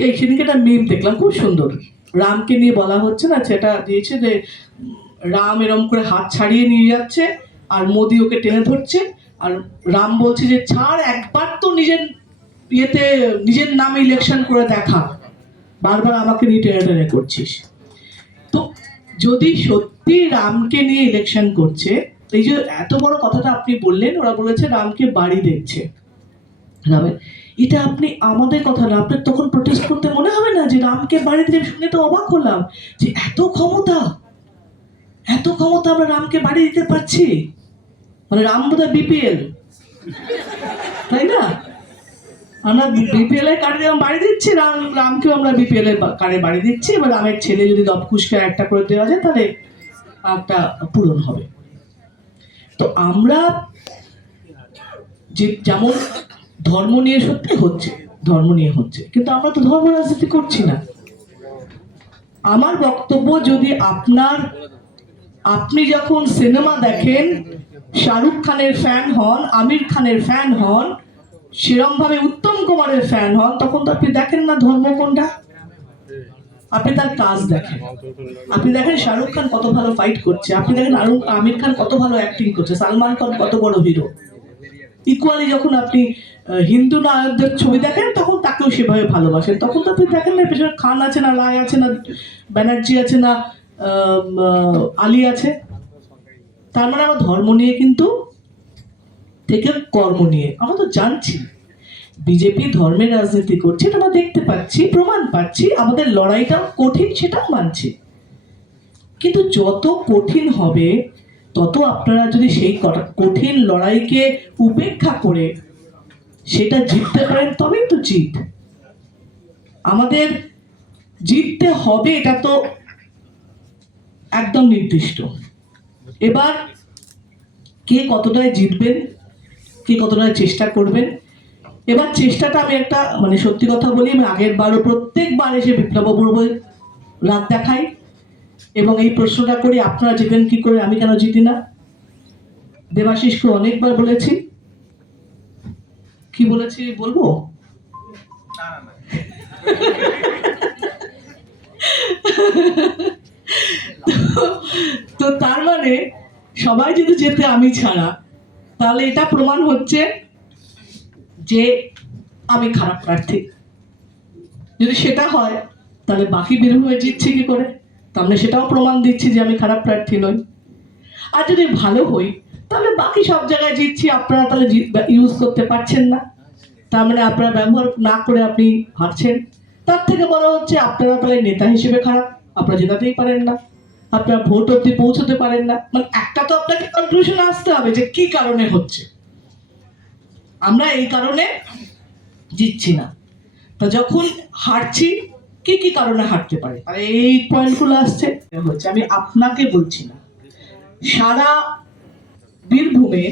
আজকে সেদিকে একটা মিম দেখলাম, খুব সুন্দর। রামকে নিয়ে বলা হচ্ছে না, সেটা দিয়েছে যে রাম এরম করে হাত ছাড়িয়ে নিয়ে যাচ্ছে আর মোদি ওকে টেনে ধরছে, আর রাম বলছে যে ছাড়, একবার তো নিজের ইয়েতে নিজের নামে ইলেকশন করে দেখা, বারবার আমাকে নিয়ে টেনে টেনে করছিস। তো যদি সত্যি রামকে নিয়ে ইলেকশন করছে, এই যে এত বড় কথাটা আপনি বললেন, ওরা বলেছে রামকে বাড়ি দিচ্ছে রামের, এটা আপনি আমাদের কথা না, আপনার তখন প্রোটেস্ট করতে মনে হবে না যে রামকে বাড়ি দিতে? শুনে তো অবাক হলাম যে এত ক্ষমতা, এত ক্ষমতা আমরা রামকে বাড়ি দিতে পারছি। মানে রাম বোধহয় বিপিএল, তাই না? আমরা বিপিএল এর কার্ডে যেমন বাড়ি দিচ্ছি, রামকেও আমরা বিপিএল এর কার্ডে বাড়ি দিচ্ছি। এবার রামের ছেলে যদি লবকুশকে একটা করে দেওয়া যায় তাহলে একটা পূরণ হবে। তো আমরা যে যেমন ধর্ম নিয়ে সত্যি হচ্ছে, ধর্ম নিয়ে হচ্ছে, কিন্তু আমরা তো ধর্ম রাজনীতি করছি না। আমার বক্তব্য, যদি আপনি যখন সিনেমা দেখেন, শাহরুখ খানের ফ্যান হন, আমির খানের ফ্যান হন, সেরম ভাবে উত্তম কুমারের ফ্যান হন, তখন তো আপনি দেখেন না ধর্ম কোনটা, আপনি তার কাজ দেখেন। আপনি দেখেন শাহরুখ খান কত ভালো ফাইট করছে, আপনি দেখেন আমির খান কত ভালো অ্যাক্টিং করছে, সালমান খান কত বড় হিরো। ইকুয়ালি যখন আপনি হিন্দু নায়কদের ছবি দেখেন, তখন তাকেও সেভাবে ভালোবাসেন। তখন তো আপনি দেখেন না পেছনে খান আছে না, রায় আছে না, ব্যানার্জি আছে না, আলী আছে। তার মানে আমার ধর্ম নিয়ে কিন্তু থেকে কর্ম নিয়ে আমরা তো জানছি বিজেপি ধর্মের রাজনীতি করছে, এটা আমরা দেখতে পাচ্ছি, প্রমাণ পাচ্ছি। আমাদের লড়াইটা কঠিন, সেটাও মানছি, কিন্তু যত কঠিন হবে তত আপনারা যদি সেই কঠিন লড়াইকে উপেক্ষা করে সেটা জিততে পারেন, তবেই তো জিত। আমাদের জিততে হবে, এটা তো একদম নির্দিষ্ট। এবার কে কতটায় জিতবেন, কে কতটায় চেষ্টা করবেন, এবার চেষ্টাটা আমি একটা মানে সত্যি কথা বলি, আমি আগের বারও প্রত্যেকবার এসে বিপ্লব অপূর্বর রাত দেখাই এবং এই প্রশ্নটা করি, আপনারা জিতেন কি করে, আমি কেন জিতি না? দেবাশিসকে অনেকবার বলেছি, কি বলেছি বলবো? তো তার মানে সবাই যদি যেতে আমি ছাড়া, তাহলে এটা প্রমাণ হচ্ছে যে আমি খারাপ প্রার্থী। যদি সেটা হয় তাহলে বাকি বীরভূমে জিতছে কি করে, তাহলে সেটাও প্রমাণ দিচ্ছি যে আমি খারাপ প্রার্থী নই। আর যদি ভালো হই তাহলে বাকি সব জায়গায় জিতছি, আপনারা তাহলে ইউজ করতে পারছেন না, তার মানে আপনারা ব্যবহার না করে আপনি হারছেন। তার থেকে বড় হচ্ছে আপনারা তাহলে নেতা হিসেবে খারাপ, আপনারা জেতাতেই পারেন না, আপনারা ভোট অব্দি পৌঁছতে পারেন না। মানে একটা তো আপনাকে কনক্লুশনে আসতে হবে যে কি কারণে হচ্ছে, আমরা এই কারণে জিতছি না। তা যখন হারছি, কি কি কারণে হারতে পারে, আর এই পয়েন্টগুলো আসছে হচ্ছে, আমি আপনাকে বলছি না, সারা বীরভূমে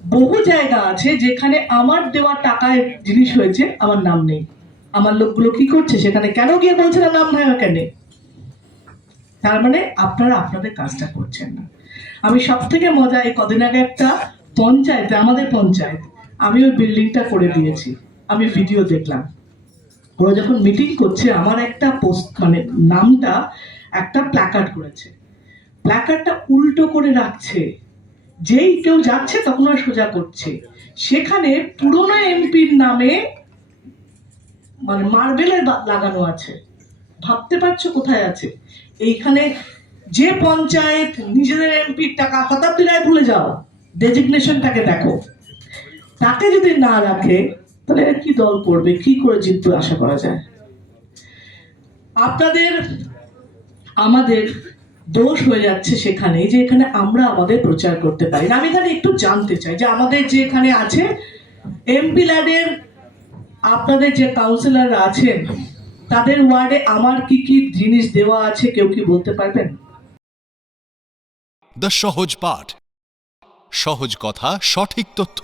বহু জায়গা আছে যেখানে আমার দেওয়া টাকায় জিনিস হয়েছে, আমার নাম নেই। আমার লোকগুলো কি করছে সেখানে, কেন গিয়ে বলছে না নাম নাই কেন? তার মানে আপনারা আপনাদের কাজটা করছেন না। আমি সব থেকে মজা, এই কদিন আগে একটা পঞ্চায়েতে, আমাদের পঞ্চায়েত, আমি ওই বিল্ডিংটা করে দিয়েছি, আমি ভিডিও দেখলাম। ওরা যখন মিটিং করছে, আমার একটা পোস্ট মানে নামটা একটা প্ল্যাকার্ড করেছে, প্ল্যাকার্ডটা উল্টো করে রাখছে, যেই কেউ যাচ্ছে তখন ওরা সোজা করছে, সেখানে পুরনো এমপির নামে মানে মার্বেলের লাগানো আছে। ভাবতে পারছো কোথায় আছে? এইখানে যে পঞ্চায়েত নিজেদের এমপির টাকা, শতাব্দী রায় ভুলে যাও, ডেজিগনেশনটাকে দেখো, তাকে যদি না রাখে তাহলে কি দল করবে, কি করে জিতবে আশা করা যায়? আপনাদের আমাদের দোষ হয়ে যাচ্ছে সেখানে যে এখানে আমরা আমাদের প্রচার করতে পারি না। আমি এখানে একটু জানতে চাই যে আমাদের যে এখানে আছে এমপি ল্যাডের, আপনাদের যে কাউন্সিলর আছেন, তাদের ওয়ার্ডে আমার কি কি জিনিস দেওয়া আছে, কেউ কি বলতে পারবেন? দ্য সহজ পাঠ, সহজ কথা, সঠিক তথ্য।